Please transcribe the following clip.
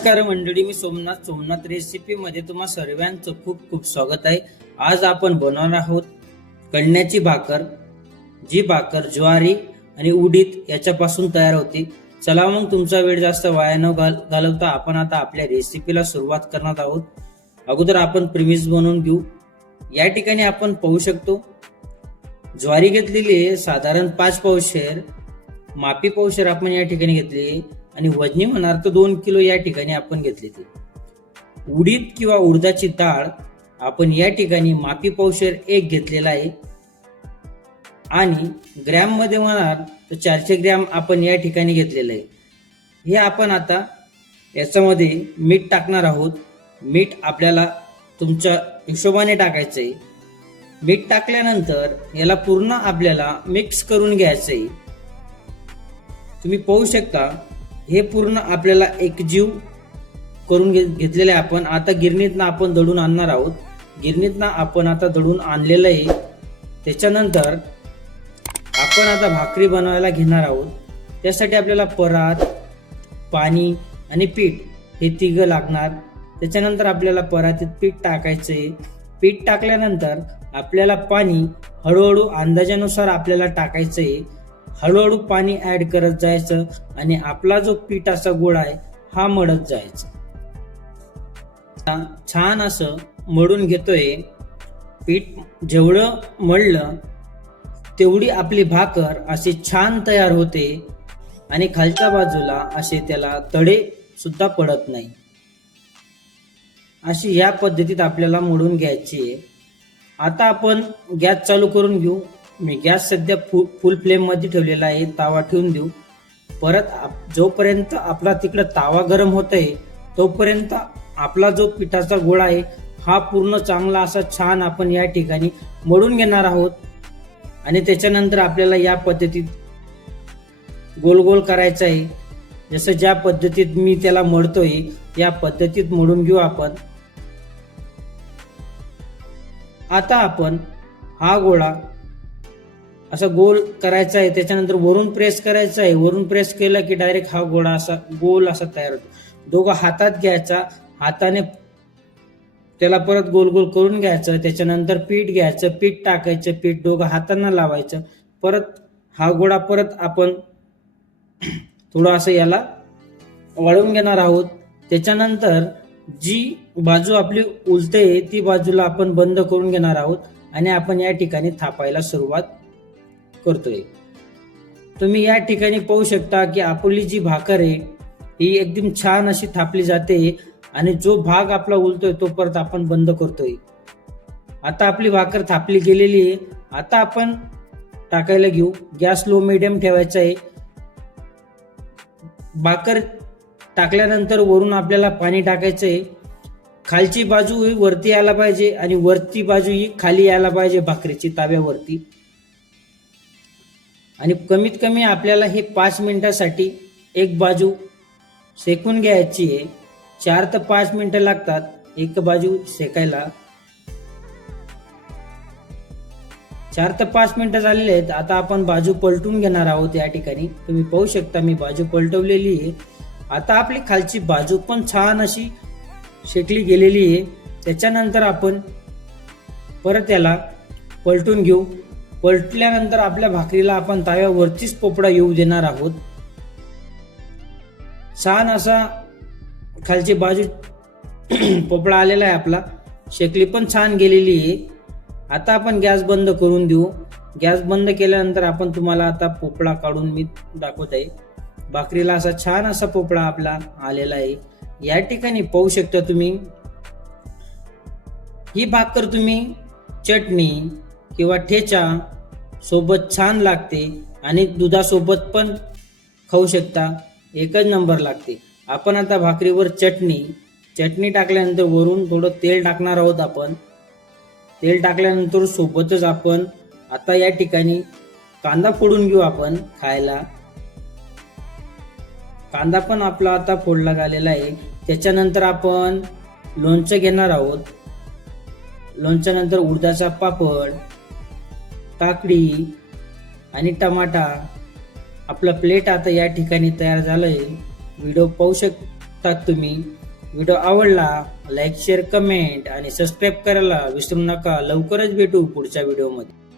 नमस्कार मंडळी, मी सोमनाथ रेसिपी मध्ये तुम्हा सर्वांचं खूप खूप स्वागत आहे. आज आपण बनवणार आहोत कणण्याची भाकर. जी भाकर ज्वारी आणि उडीद याच्यापासून तयार होते. चला मग तुमचा वेळ जास्त वाया न घालवता आपण आता आपल्या रेसिपीला सुरुवात करणार आहोत. अगोदर आपण प्रिमिक्स बनवून घेऊ. या ठिकाणी आपण पाहू शकतो ज्वारी घेतलेली आहे साधारण 5 पावशेर. मापी पावशेर आपण या ठिकाणी घेतली आणि वजनी होणार तर 2 किलो या ठिकाणी आपण घेतली. ती उडीद किंवा उडदाची डाळ आपण या ठिकाणी मापी पावशेर 1 घेतलेला आहे आणि ग्रॅम मध्ये होणार तर 400 ग्रॅम आपण या ठिकाणी घेतलेलं आहे. हे आपण आता याच्यामध्ये मीठ टाकणार आहोत. मीठ आपल्याला तुमच्या हिशोबाने टाकायचं आहे. मीठ टाकल्यानंतर याला पूर्ण आपल्याला मिक्स करून घ्यायचं आहे. तुम्ही पाहू शकता हे पूर्ण आपल्याला एकजीव करून घेतलेले आहे. आपण आता गिरणीतनं आपण दळून आणणार आहोत. गिरणीतनं आपण आता दळून आणलेलं आहे. त्याच्यानंतर आपण आता भाकरी बनवायला घेणार आहोत. त्यासाठी आपल्याला परात, पाणी आणि पीठ हे तिघं लागणार. त्याच्यानंतर आपल्याला परातीत पीठ टाकायचं आहे. पीठ टाकल्यानंतर आपल्याला पाणी हळूहळू अंदाजानुसार आपल्याला टाकायचं आहे. हळूहळू पाणी ऍड करत जायचं आणि आपला जो पिठाचा गोळा आहे हा मळत जायचा. छान असं मळून घेतोय. पीठ जेवढं मळलं तेवढी आपली भाकर अशी छान तयार होते आणि खालच्या बाजूला असे त्याला तडे सुद्धा पडत नाही. अशी या पद्धतीत आपल्याला मळून घ्यायची आहे. आता आपण गॅस चालू करून घेऊ. मी गॅस सध्या फुल फ्लेम मध्ये ठेवलेला आहे. तावा ठेवून देऊ. परत जोपर्यंत आपला तिकडे तावा गरम होत आहे तोपर्यंत आपला जो पिठाचा गोळा आहे हा पूर्ण चांगला असा छान आपण या ठिकाणी मळून घेणार आहोत. आणि त्याच्यानंतर आपल्याला या पद्धतीत गोल गोल करायचं आहे. जसं ज्या पद्धतीत मी त्याला मळतोय या पद्धतीत मळून घेऊ आपण. आता आपण हा गोळा असा गोल करायचा आहे. त्याच्यानंतर वरून प्रेस करायचा आहे. वरून प्रेस केलं की डायरेक्ट हा गोळा असा गोल असा तयार होतो. दोघं हातात घ्यायचा. हाताने त्याला परत गोल गोल करून घ्यायचं. त्याच्यानंतर पीठ घ्यायचं. पीठ टाकायचं. पीठ दोघं हातांना लावायचं. परत हा गोळा परत आपण थोडं असं याला वाळवून घेणार आहोत. त्याच्यानंतर जी बाजू आपली उलटे ती बाजूला आपण बंद करून घेणार आहोत आणि आपण या ठिकाणी थापायला सुरुवात करतोय. तुम्ही या ठिकाणी पाहू शकता की आपली जी भाकर आहे ही एकदम छान अशी थापली जाते आणि जो भाग आपला उलटोय तो परत आपण बंद करतोय. आता आपली भाकर थापली गेलेली आहे. आता आपण टाकायला घेऊ. गॅस लो मिडियम ठेवायचा आहे. भाकर टाकल्यानंतर वरून आपल्याला पाणी टाकायचं आहे. खालची बाजू ही वरती यायला पाहिजे आणि वरती बाजू ही खाली यायला पाहिजे भाकरीची ताव्यावरती. आणि कमीत कमी आपल्याला हे 5 मिनिटासाठी एक बाजू शेकून घ्यायची आहे. 4 ते 5 मिनिटं लागतात एक बाजू शेकायला. 4 ते 5 मिनिटं झालेले आहेत. आता आपण बाजू पलटून घेणार आहोत. या ठिकाणी तुम्ही पाहू शकता मी बाजू पलटवलेली आहे. आता आपली खालची बाजू पण छान अशी शेकली गेलेली आहे. त्याच्यानंतर आपण परत याला पलटून घेऊ. पलटल्यानंतर आपल्या भाकरीला आपण ताव्यावरतीच पोपडा येऊ देणार आहोत. छान असा खालची बाजू पोपळा आलेला आहे आपला. शेकली पण छान गेलेली आहे. आता आपण गॅस बंद करून देऊ. गॅस बंद केल्यानंतर आपण तुम्हाला आता पोपळा काढून मी दाखवत आहे. भाकरीला असा छान असा पोपळा आपला आलेला आहे. या ठिकाणी पाहू शकता तुम्ही. ही भाकर तुम्ही चटणी किंवा ठेचा सोबत छान लागते आणि दुधासोबत पण खाऊ शकता. एकच नंबर लागते. आपण आता भाकरीवर चटणी टाकल्यानंतर वरून थोडं तेल टाकणार आहोत आपण. तेल टाकल्यानंतर सोबतच आपण आता या ठिकाणी कांदा फोडून घेऊ आपण खायला. कांदा पण आपला आता फोडला गेलेला आहे. त्याच्यानंतर आपण लोणचं घेणार आहोत. लोणच्यानंतर उडदाचा पापड, काकडी आणि टमाटा. आपलं प्लेट आता या ठिकाणी तयार झालंय. व्हिडिओ शकता तुम्ही. व्हिडिओ आवडला लाईक शेअर कमेंट आणि सबस्क्राईब करायला विसरू नका. लवकरच भेटू पुढच्या व्हिडिओमध्ये.